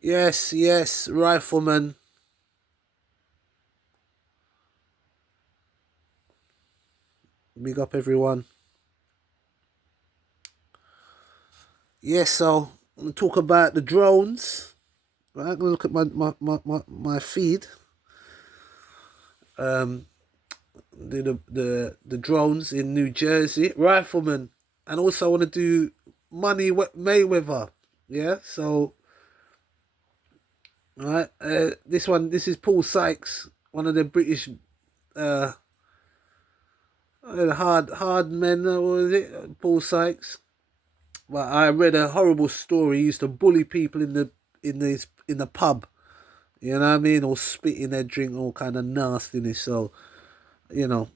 Yes, yes, rifleman. Big up everyone. Yes, so I'm gonna talk about the drones. Right, I'm gonna look at my feed. Um, the drones in New Jersey, rifleman, and also I want to do Money Mayweather. Yeah, so right, this is Paul Sykes, one of the British uh hard men. What was it? Paul Sykes. Well, I read a horrible story. He used to bully people in the pub. You know what I mean? Or spit in their drink, all kind of nastiness. So, you know,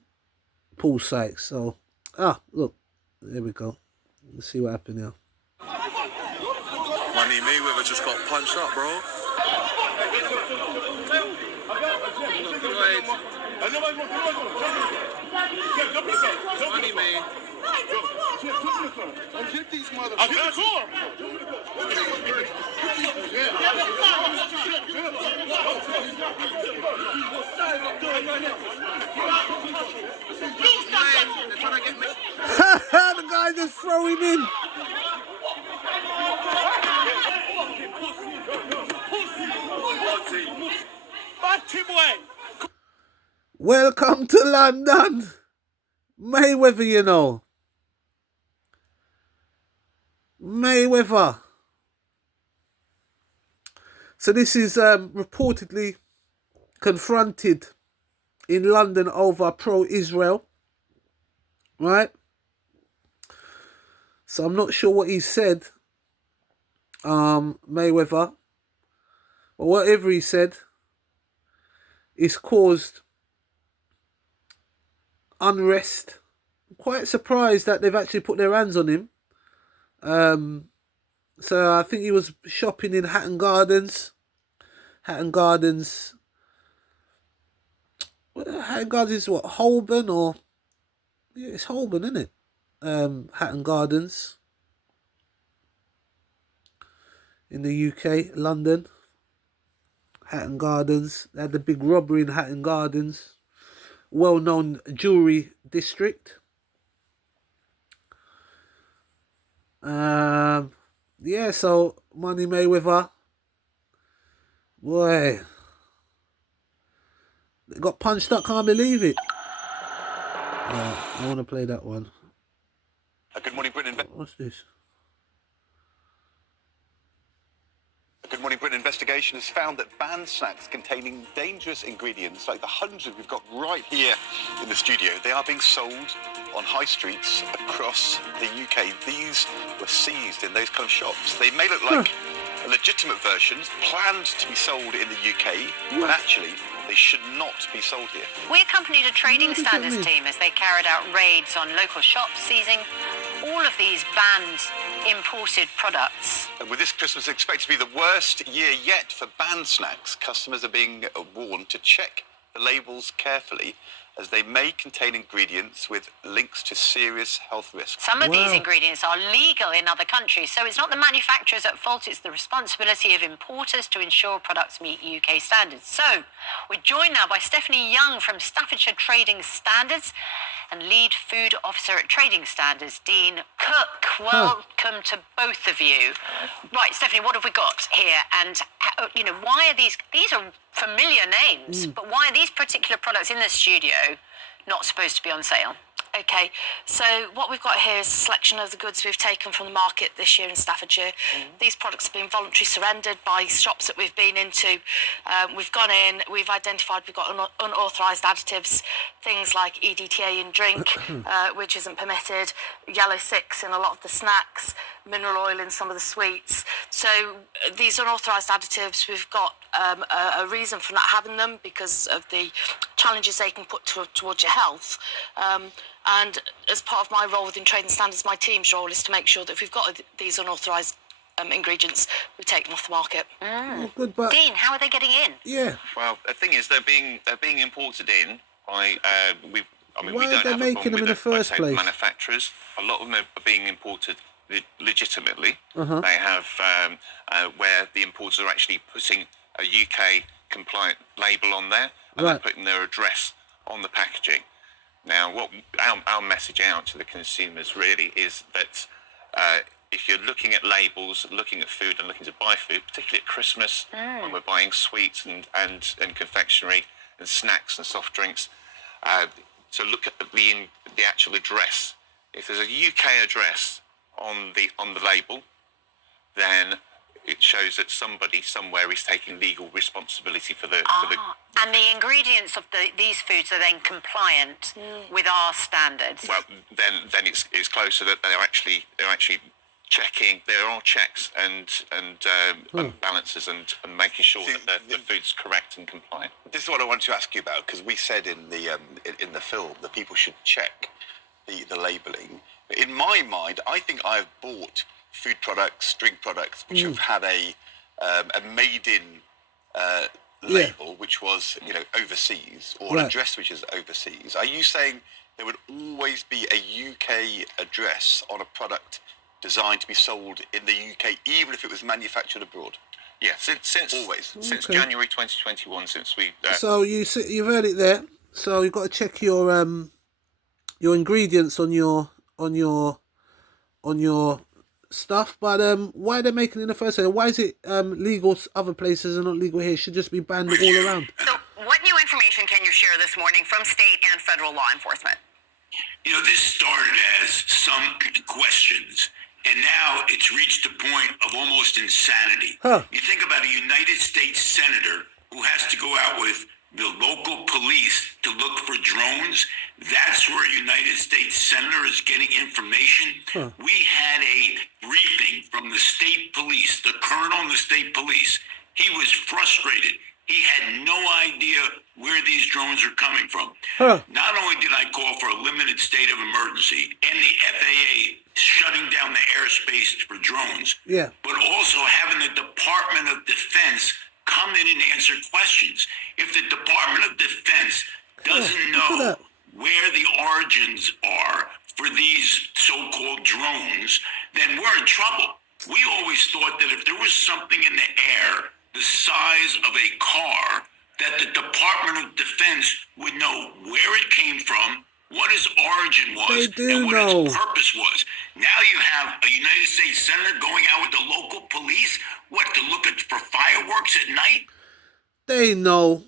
Paul Sykes. So, look, there we go. Let's see what happened here. Money Mayweather just got punched up, bro. Money May. Get these motherfuckers. The guy just throw him in. Welcome to London. Mayweather, you know. Mayweather. So this is reportedly confronted in London over pro-Israel. Right? So I'm not sure what he said, Mayweather. But whatever he said, it's caused unrest. I'm quite surprised that they've actually put their hands on him. So I think he was shopping in Hatton Gardens. Hatton Gardens is what, Holborn or... Yeah, it's Holborn, isn't it? Hatton Gardens. In the UK, London. Hatton Gardens. They had the big robbery in Hatton Gardens. Well-known jewellery district. Yeah, so Money Mayweather. Boy. They got punched up, can't believe it. I want to play that one. A Good Morning Britain. What's this? A Good Morning Britain investigation has found that banned snacks containing dangerous ingredients, like the hundred we've got right here in the studio, they are being sold on high streets across the UK. These were seized in those kind of shops. They may look like legitimate versions planned to be sold in the UK, but actually they should not be sold here. We accompanied a trading standards team as they carried out raids on local shops, seizing all of these banned imported products. And with this Christmas expected to be the worst year yet for banned snacks, customers are being warned to check the labels carefully, as they may contain ingredients with links to serious health risks. Some of these ingredients are legal in other countries, so it's not the manufacturers at fault, it's the responsibility of importers to ensure products meet UK standards. So, we're joined now by Stephanie Young from Staffordshire Trading Standards and Lead Food Officer at Trading Standards, Dean Cook. Welcome to both of you. Right, Stephanie, what have we got here? And, why are these are familiar names, but why are these particular products in the studio not supposed to be on sale? Okay, so what we've got here is a selection of the goods we've taken from the market this year in Staffordshire. These products have been voluntarily surrendered by shops that we've been into. We've gone in, we've identified we've got unauthorised additives, things like EDTA in drink, which isn't permitted, yellow 6 in a lot of the snacks, mineral oil in some of the sweets. So these unauthorised additives, we've got a reason for not having them because of the challenges they can put towards your health. And as part of my role within Trading Standards, my team's role is to make sure that if we've got these unauthorised ingredients, we take them off the market. Good, but Dean, how are they getting in? yeah. Well, the thing is, they're being imported in by Why we are don't they have making them in the first place? manufacturers. A lot of them are being imported legitimately. Uh-huh. They have where the importers are actually putting a UK compliant label on there, and Right. they're putting their address on the packaging. Now, what our message out to the consumers really is that if you're looking at labels, looking at food and looking to buy food, particularly at Christmas, when we're buying sweets and confectionery and snacks and soft drinks, to look at the actual address. If there's a UK address on the label, then it shows that somebody somewhere is taking legal responsibility for the And the ingredients of these foods are then compliant with our standards. well, then it's closer that they're actually checking. There are checks and balances and making sure that the food's correct and compliant. This is what I want to ask you about, because we said in the film that people should check the labelling. In my mind, I think I've bought food products, drink products, which have had a made in label, which was overseas, or an address which is overseas. Are you saying there would always be a UK address on a product designed to be sold in the UK, even if it was manufactured abroad? Yeah, since January 2021, since we. So you've heard it there. So you've got to check your ingredients on your stuff. But why are they making it in the first place? Why is it legal other places and not legal here? It should just be banned all around. So what new information can you share this morning from state and federal law enforcement? This started as some questions, and now it's reached a point of almost insanity. You think about a United States senator who has to go out with the local police to look for drones. That's where a United States senator is getting information. We had a briefing from the state police, the colonel in the state police. He was frustrated. He had no idea where these drones are coming from. Not only did I call for a limited state of emergency and the FAA shutting down the airspace for drones, but also having the Department of Defense come in and answer questions. If the Department of Defense doesn't know where the origins are for these so-called drones, then we're in trouble. We always thought that if there was something in the air the size of a car, that the Department of Defense would know where it came from, what its origin was, and what its purpose was. Now you have a United States senator going out with the local police, to look for fireworks at night? They know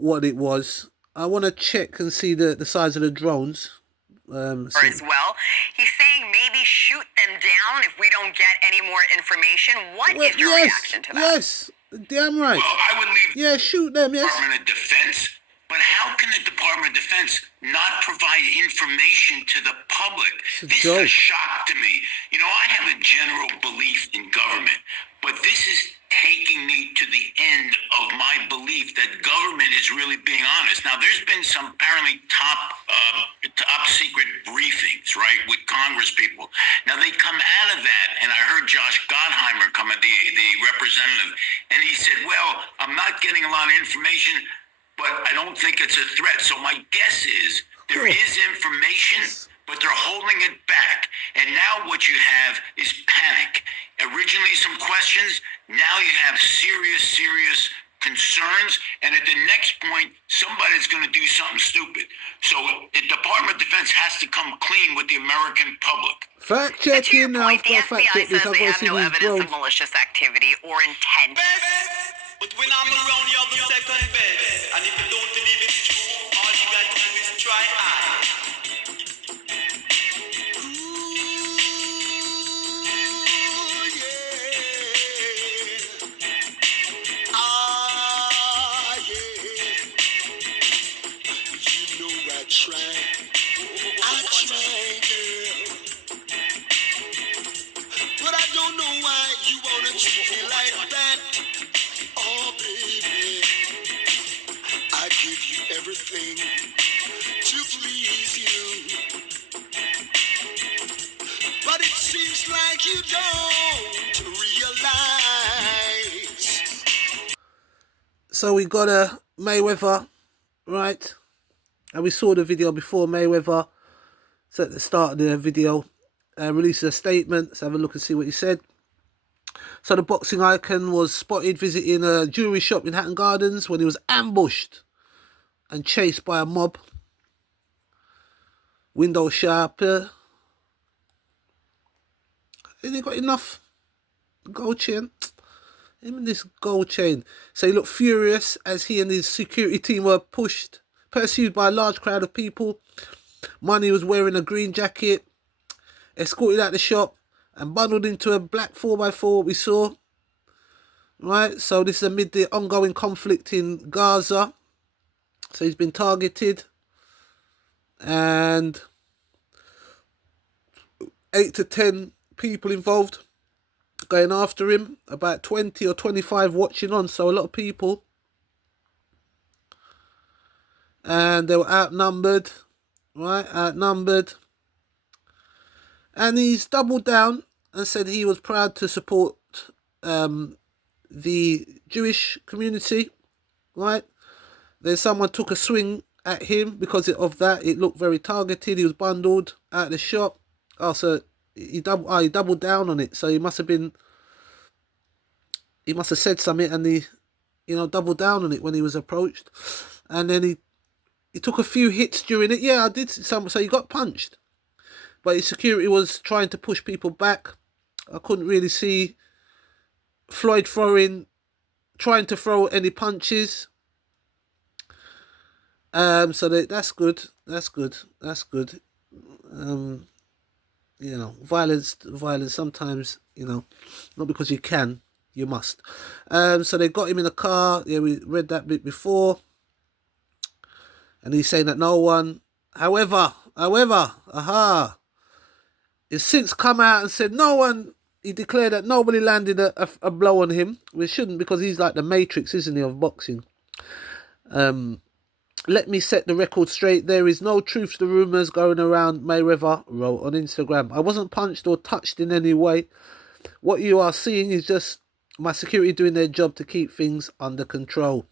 what it was. I want to check and see the size of the drones. As well, he's saying maybe shoot them down if we don't get any more information. What is your reaction to that? Yes, damn right. Well, I would leave shoot them, the Department of Defense, but how can the Department of Defense not provide information to the public? This is a shock to me. I have a general belief in government, but this is taking me to the end of my belief that government is really being honest. Now, there's been some apparently top secret briefings, right, with Congress people. Now, they come out of that, and I heard Josh Gottheimer come in, the representative, and he said, well, I'm not getting a lot of information, but I don't think it's a threat. So my guess is there is information, but they're holding it back. And now what you have is panic. Originally some questions, now you have serious concerns, and at the next point, somebody's going to do something stupid. So the Department of Defense has to come clean with the American public. Fact To your checking now. point, the FBI says they have no evidence of malicious activity or intent. But when I'm around, you're the second best. And if you don't believe it's true, all you got to do is try I tried, girl. But I don't know why you wanna treat me like that. Oh, baby, I give you everything to please you. But it seems like you don't realize. So we got a Mayweather, right? And we saw the video before Mayweather. So at the start of the video, released a statement. Let's have a look and see what he said. So the boxing icon was spotted visiting a jewellery shop in Hatton Gardens when he was ambushed and chased by a mob. Window sharper. Has he got enough gold chain? Him and this gold chain. So he looked furious as he and his security team were pursued by a large crowd of people. Money was wearing a green jacket, escorted out the shop and bundled into a black 4x4, we saw. Right, so this is amid the ongoing conflict in Gaza. So he's been targeted. And 8 to 10 people involved going after him. About 20 or 25 watching on, so a lot of people. And they were outnumbered. Right, outnumbered. And he's doubled down and said he was proud to support the Jewish community, right? Then someone took a swing at him because of that. It looked very targeted. He was bundled out of the shop. Oh, so he doubled down on it. So he must have said something, and he, doubled down on it when he was approached. And then he took a few hits during it. Yeah, I did some. So he got punched, but his security was trying to push people back. I couldn't really see Floyd trying to throw any punches. So that's good. That's good. Violence sometimes, not because you can, you must. So they got him in a car. Yeah, we read that bit before. And he's saying that no one, however, he's since come out and said he declared that nobody landed a blow on him. We shouldn't, because he's like the Matrix, isn't he, of boxing. Let me set the record straight. There is no truth to the rumours going around, Mayweather wrote on Instagram. I wasn't punched or touched in any way. What you are seeing is just my security doing their job to keep things under control.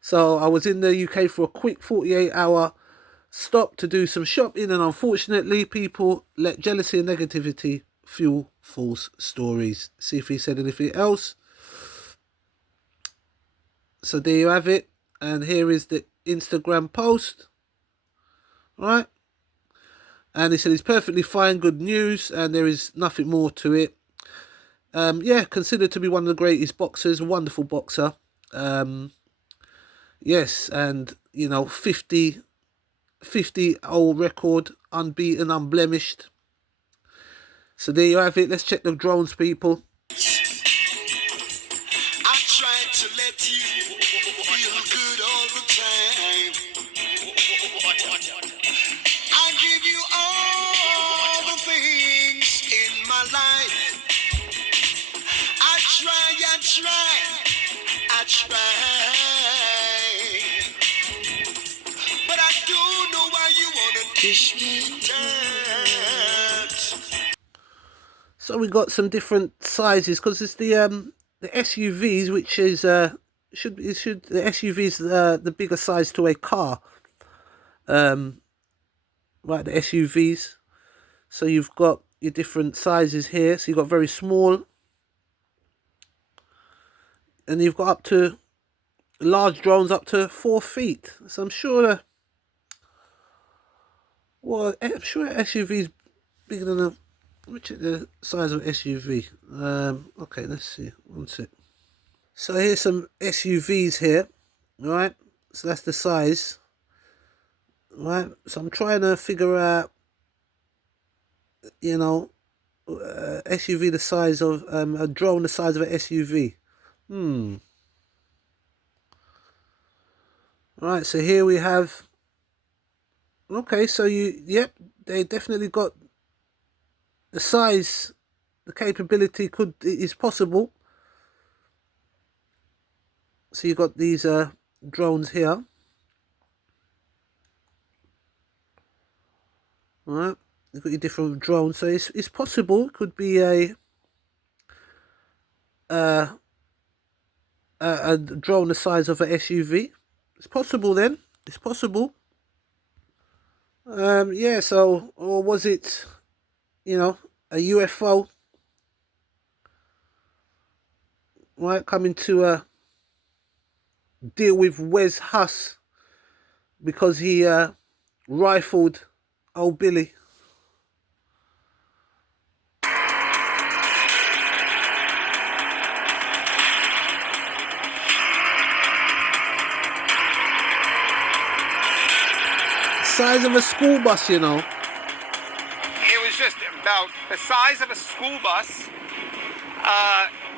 So I was in the UK for a quick 48-hour stop to do some shopping, and unfortunately people let jealousy and negativity fuel false stories. See if he said anything else. So there you have it. And here is the Instagram post. Right. And he said he's perfectly fine, good news, and there is nothing more to it. Considered to be one of the greatest boxers, wonderful boxer. Yes, and 50 old record, unbeaten, unblemished. So there you have it. Let's check the drones, people. I tried to let you feel good all the time. I give you all the things in my life. I try. But I don't know why you wanna dish me down. So we got some different sizes, because it's the SUVs, which is the SUV is the bigger size to a car. Right, the SUVs. So you've got your different sizes here. So you've got very small, and you've got up to large drones up to 4 feet. So I'm sure SUV is bigger than a. Which is the size of SUV? Okay, let's see. One sec. So here's some SUVs here, right? So that's the size, right? So I'm trying to figure out, SUV the size of a drone the size of an SUV. Right. So here we have. Okay, so they definitely got. The size, the capability is possible. So you've got these drones here. All right, you've got your different drones. So it's possible. It could be a drone the size of an SUV. It's possible then. It's possible. So, or was it? a UFO, right, coming to deal with Wes Huss because he rifled old Billy. Size of a school bus, It was just about the size of a school bus,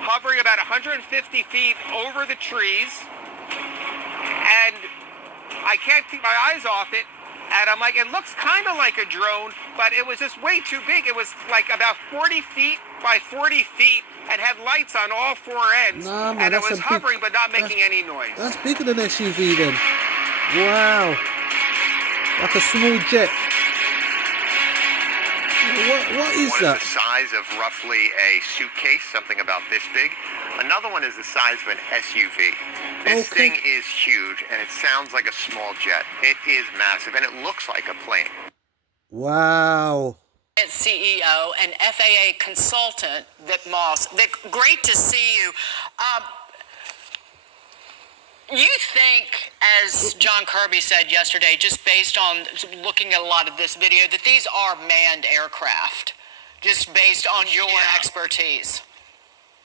hovering about 150 feet over the trees, and I can't keep my eyes off it, and I'm like, it looks kind of like a drone, but it was just way too big. It was like about 40 feet by 40 feet and had lights on all four ends, nah, man, and it was hovering but not making any noise. That's bigger than SUV then. Wow. Like a small jet. What is One that? is the size of roughly a suitcase, something about this big. Another one is the size of an SUV. This thing is huge, and it sounds like a small jet. It is massive, and it looks like a plane. Wow. CEO and FAA consultant, Vic Moss. Vic, great to see you. You think, as John Kirby said yesterday, just based on looking at a lot of this video, that these are manned aircraft, just based on your expertise?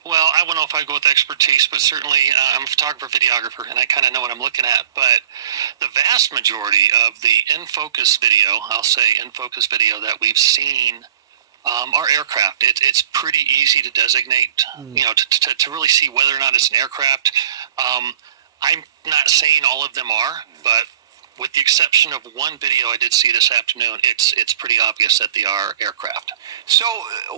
Well, I don't know if I go with expertise, but certainly I'm a photographer, videographer, and I kind of know what I'm looking at. But the vast majority of the in-focus video, I'll say in-focus video that we've seen are aircraft. It's pretty easy to designate, to really see whether or not it's an aircraft. I'm not saying all of them are, but with the exception of one video I did see this afternoon, it's pretty obvious that they are aircraft. So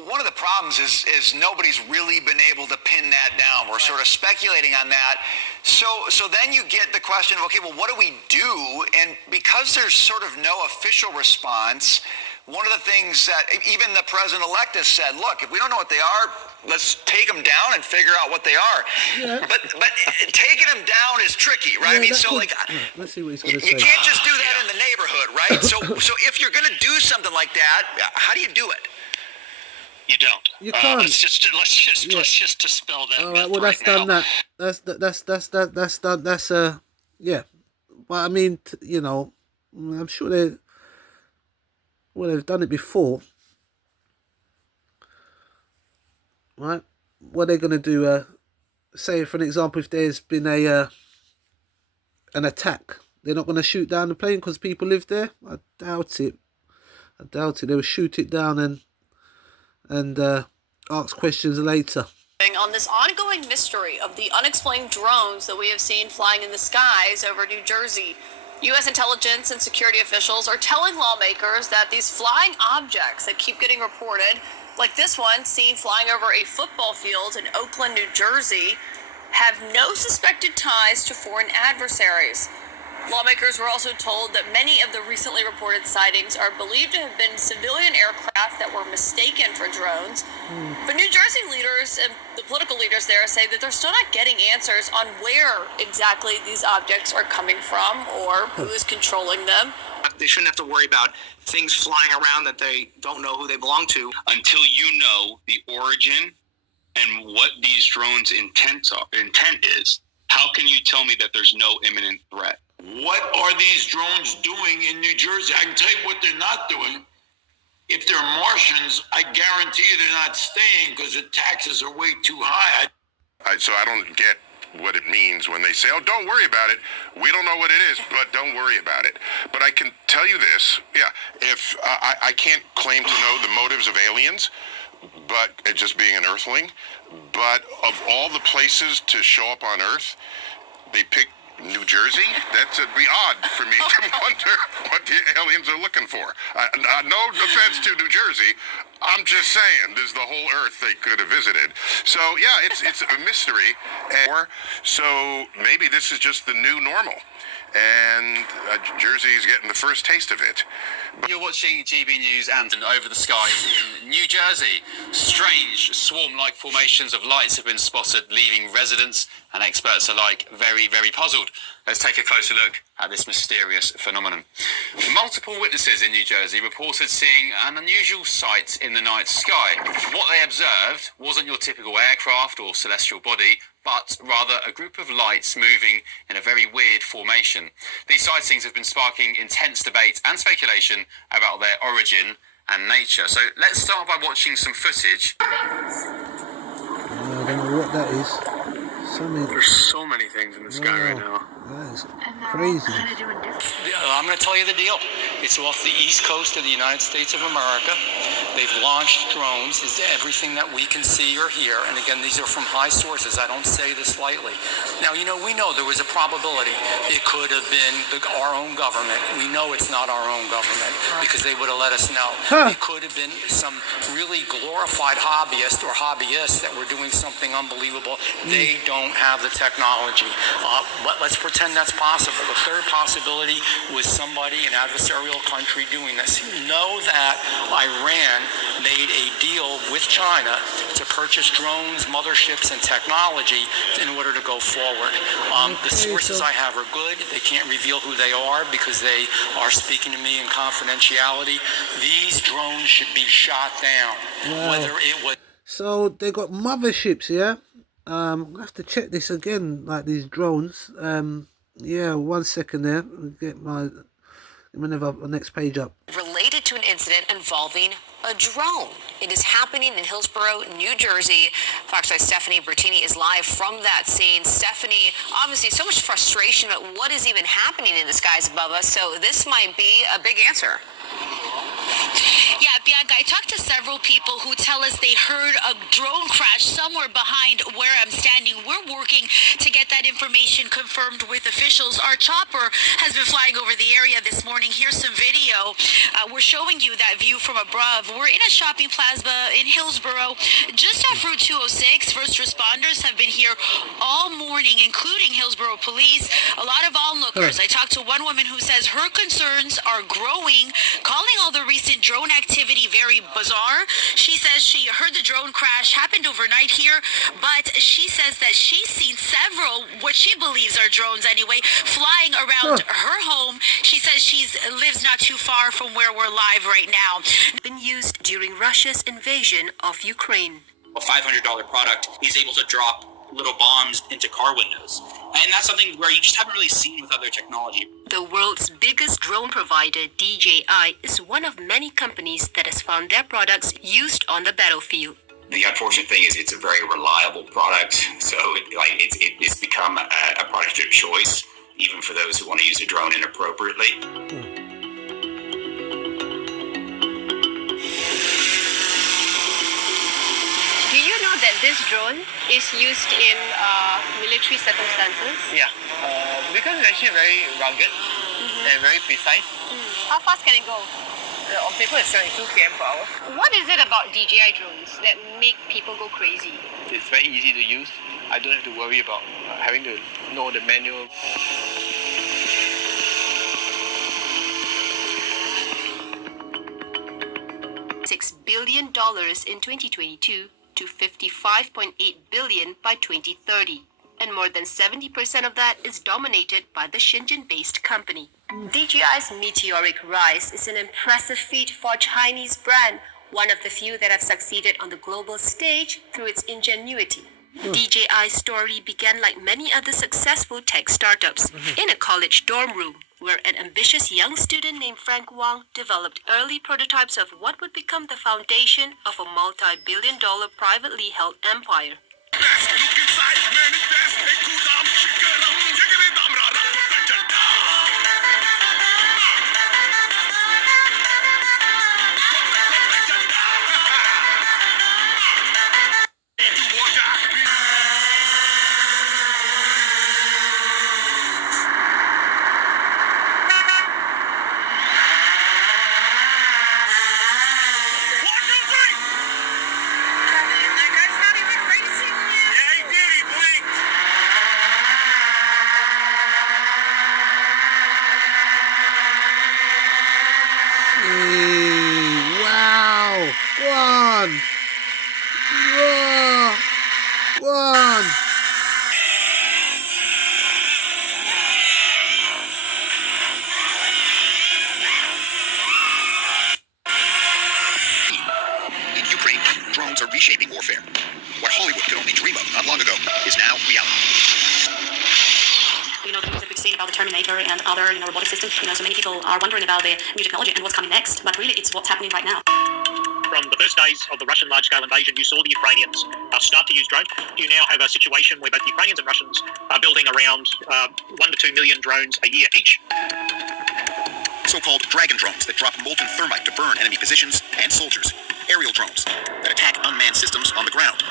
one of the problems is nobody's really been able to pin that down. We're sort of speculating on that. So then you get the question of, okay, well, what do we do? And because there's sort of no official response, one of the things that even the president-elect has said, look, if we don't know what they are, let's take them down and figure out what they are. Yeah. But taking them down is tricky, right? Yeah, I mean, so like, let's see what he's going to say. You can't just do that in the neighborhood, right? So if you're going to do something like that, how do you do it? You don't. You can't. Let's just dispel that. All myth right. Well, that's right done. now. That's done. That's yeah. Well, I mean, I'm sure they've done it before, right? What are they going to do? Say, for an example, if there's been an attack, they're not going to shoot down the plane because people live there. I doubt it. They will shoot it down and ask questions later. On this ongoing mystery of the unexplained drones that we have seen flying in the skies over New Jersey. U.S. intelligence and security officials are telling lawmakers that these flying objects that keep getting reported, like this one seen flying over a football field in Oakland, New Jersey, have no suspected ties to foreign adversaries. Lawmakers were also told that many of the recently reported sightings are believed to have been civilian aircraft that were mistaken for drones. But New Jersey leaders and the political leaders there say that they're still not getting answers on where exactly these objects are coming from or who is controlling them. They shouldn't have to worry about things flying around that they don't know who they belong to. Until you know the origin and what these drones' intent is, how can you tell me that there's no imminent threat? What are these drones doing in New Jersey? I can tell you what they're not doing. If they're Martians, I guarantee you they're not staying because the taxes are way too high. So I don't get what it means when they say, oh, don't worry about it. We don't know what it is, but don't worry about it. But I can tell you this. Yeah, if I can't claim to know the motives of aliens, but just being an earthling, but of all the places to show up on Earth, they pick New Jersey? That'd be odd for me to wonder what the aliens are looking for. No offense to New Jersey. I'm just saying, there's the whole Earth they could have visited. So, yeah, it's a mystery. So maybe this is just the new normal. And Jersey's getting the first taste of it. You're watching GB News and over the skies in New Jersey. Strange swarm-like formations of lights have been spotted leaving residents and experts alike very, very puzzled. Let's take a closer look at this mysterious phenomenon. Multiple witnesses in New Jersey reported seeing an unusual sight in the night sky. What they observed wasn't your typical aircraft or celestial body, but rather a group of lights moving in a very weird formation. These sightings have been sparking intense debate and speculation about their origin and nature. So let's start by watching some footage. I don't know what that is. There's so many things in the sky right now. That is crazy. I'm going to tell you the deal. It's off the east coast of the United States of America. They've launched drones. It's everything that we can see or hear. And again, these are from high sources. I don't say this lightly. Now, we know there was a probability it could have been our own government. We know it's not our own government because they would have let us know. It could have been some really glorified hobbyist or hobbyists that were doing something unbelievable. They don't have the technology. But let's pretend that's possible. The third possibility was somebody, an adversarial country, doing this. Know that Iran made a deal with China to purchase drones, motherships, and technology in order to go forward. The sources I have are good. They can't reveal who they are because they are speaking to me in confidentiality. These drones should be shot down. Wow. Whether it was... So they got motherships, yeah? I have to check this again, like these drones. Yeah, 1 second there. I'll get my next page up. Related to an incident involving a drone. It is happening in Hillsborough, New Jersey. Fox 5's Stephanie Bertini is live from that scene. Stephanie, obviously so much frustration about what is even happening in the skies above us, so this might be a big answer. Yeah, Bianca, I talked to several people who tell us they heard a drone crash somewhere behind where I'm standing. We're working to get that information confirmed with officials. Our chopper has been flying over the area this morning. Here's some video. We're showing you that view from above. We're in a shopping plaza in Hillsborough, just off Route 206. First responders have been here all morning, including Hillsborough police, a lot of onlookers. I talked to one woman who says her concerns are growing, calling all the recent drone activity very bizarre. She says she heard the drone crash happened overnight here, but she says that she's seen several, what she believes are drones anyway, flying around her home. She says she lives not too far from where we're live right now. Been used during Russia's invasion of Ukraine. A $500 product is able to drop little bombs into car windows. And that's something where you just haven't really seen with other technology. The world's biggest drone provider, DJI, is one of many companies that has found their products used on the battlefield. The unfortunate thing is it's a very reliable product, so it's become a product of choice, even for those who want to use a drone inappropriately. Do you know that this drone is used in military circumstances? Yeah, because it's actually very rugged and very precise. How fast can it go? On paper, it's 72 km per hour. What is it about DJI drones that make people go crazy? It's very easy to use. I don't have to worry about having to know the manual. $6 billion in 2022 to $55.8 billion by 2030. And more than 70% of that is dominated by the Shenzhen-based company. DJI's meteoric rise is an impressive feat for a Chinese brand, one of the few that have succeeded on the global stage through its ingenuity. DJI's story began like many other successful tech startups, in a college dorm room, where an ambitious young student named Frank Wang developed early prototypes of what would become the foundation of a multi-billion-dollar privately held empire. Wow! One! not long ago is now reality. You know, the news that we've seen about the Terminator and other, robotic systems, so many people are wondering about the new technology and what's coming next, but really it's what's happening right now. From the first days of the Russian large-scale invasion, you saw the Ukrainians start to use drones. You now have a situation where both the Ukrainians and Russians are building around 1 to 2 million drones a year each. So-called dragon drones that drop molten thermite to burn enemy positions and soldiers. Aerial drones that attack unmanned systems on the ground.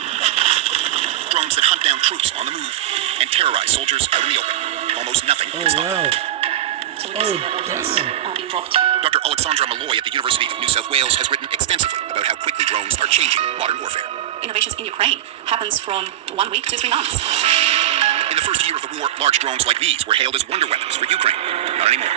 Drones that hunt down troops on the move and terrorize soldiers out in the open. Almost nothing can stop them. So we can see the ordnance being dropped. Dr. Alexandra Malloy at the University of New South Wales has written extensively about how quickly drones are changing modern warfare. Innovations in Ukraine happens from 1 week to 3 months. In the first year of the war, large drones like these were hailed as wonder weapons for Ukraine. Not anymore.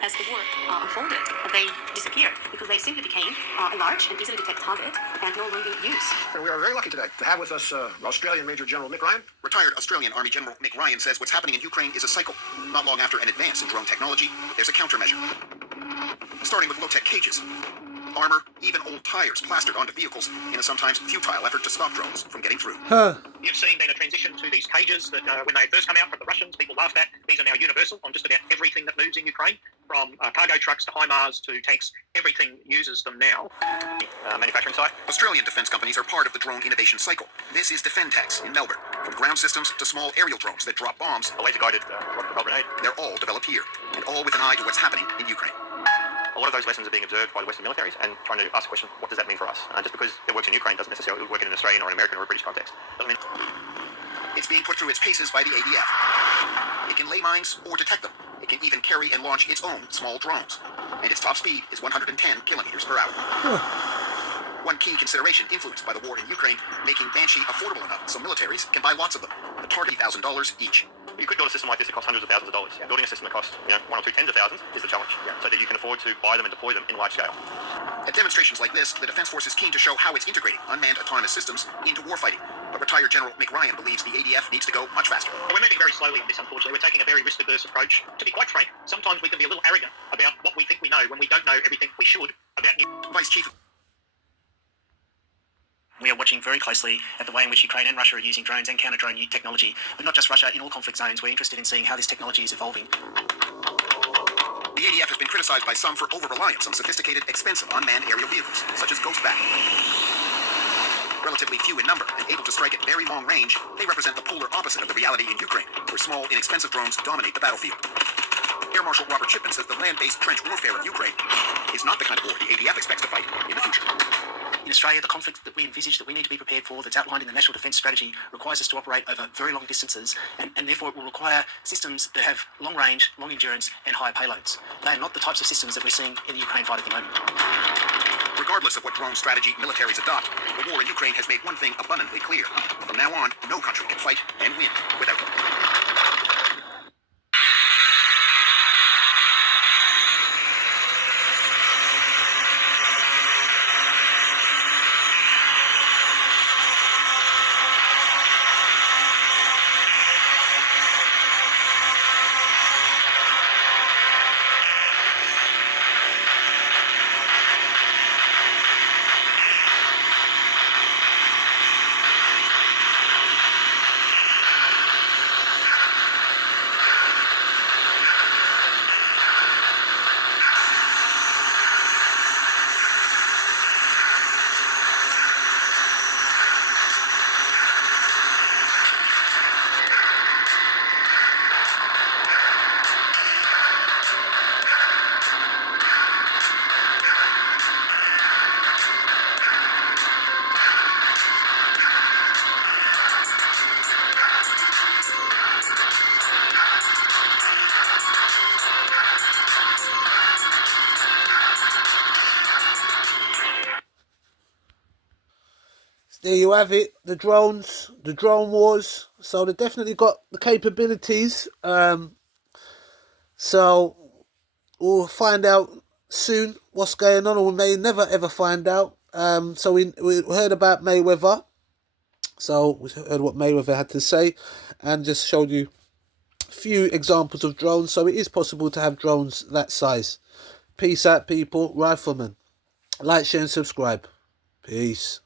As the war unfolded, they disappeared because they simply became a large and easily detected target and no longer used. And we are very lucky today to have with us Australian Major General Mick Ryan. Retired Australian Army General Mick Ryan says what's happening in Ukraine is a cycle. Not long after an advance in drone technology, there's a countermeasure. Starting with low-tech cages, armor, even old tires plastered onto vehicles in a sometimes futile effort to stop drones from getting through. You've seen then a transition to these cages that when they first come out from the Russians, people laughed at. These are now universal on just about everything that moves in Ukraine, from cargo trucks to HIMARS to tanks. Everything uses them now. Manufacturing site. Australian defence companies are part of the drone innovation cycle. This is Defentex in Melbourne. From ground systems to small aerial drones that drop bombs, a laser-guided rocket grenade. They're all developed here, and all with an eye to what's happening in Ukraine. A lot of those lessons are being observed by the Western militaries and trying to ask the question, what does that mean for us? Just because it works in Ukraine doesn't necessarily work in an Australian or an American or a British context. Doesn't mean... It's being put through its paces by the ADF. It can lay mines or detect them. It can even carry and launch its own small drones. And its top speed is 110 kilometers per hour. One key consideration influenced by the war in Ukraine, making Banshee affordable enough so militaries can buy lots of them. The target $1,000 each. You could build a system like this that costs hundreds of thousands of dollars. Building a system that costs, 1 or 2 tens of thousands is the challenge. So that you can afford to buy them and deploy them in large scale. At demonstrations like this, the Defense Force is keen to show how it's integrating unmanned autonomous systems into warfighting. But retired General Mick Ryan believes the ADF needs to go much faster. We're moving very slowly on this, unfortunately. We're taking a very risk-averse approach. To be quite frank, sometimes we can be a little arrogant about what we think we know when we don't know everything we should about new... Vice Chief... We are watching very closely at the way in which Ukraine and Russia are using drones and counter-drone technology, but not just Russia, in all conflict zones. We're interested in seeing how this technology is evolving. The ADF has been criticized by some for over-reliance on sophisticated, expensive unmanned aerial vehicles, such as Ghostback. Relatively few in number and able to strike at very long range, they represent the polar opposite of the reality in Ukraine, where small, inexpensive drones dominate the battlefield. Air Marshal Robert Shipman says the land-based trench warfare of Ukraine is not the kind of war the ADF expects to fight in the future. In Australia, the conflict that we envisage that we need to be prepared for, that's outlined in the National Defence Strategy, requires us to operate over very long distances, and therefore it will require systems that have long range, long endurance, and higher payloads. They are not the types of systems that we're seeing in the Ukraine fight at the moment. Regardless of what drone strategy militaries adopt, the war in Ukraine has made one thing abundantly clear. From now on, no country can fight and win without them. There you have it, the drones, the drone wars. So they definitely got the capabilities. So we'll find out soon what's going on, or we may never ever find out. So we heard about Mayweather. So we heard what Mayweather had to say and just showed you a few examples of drones. So it is possible to have drones that size. Peace out, people. Rifleman. Like, share and subscribe. Peace.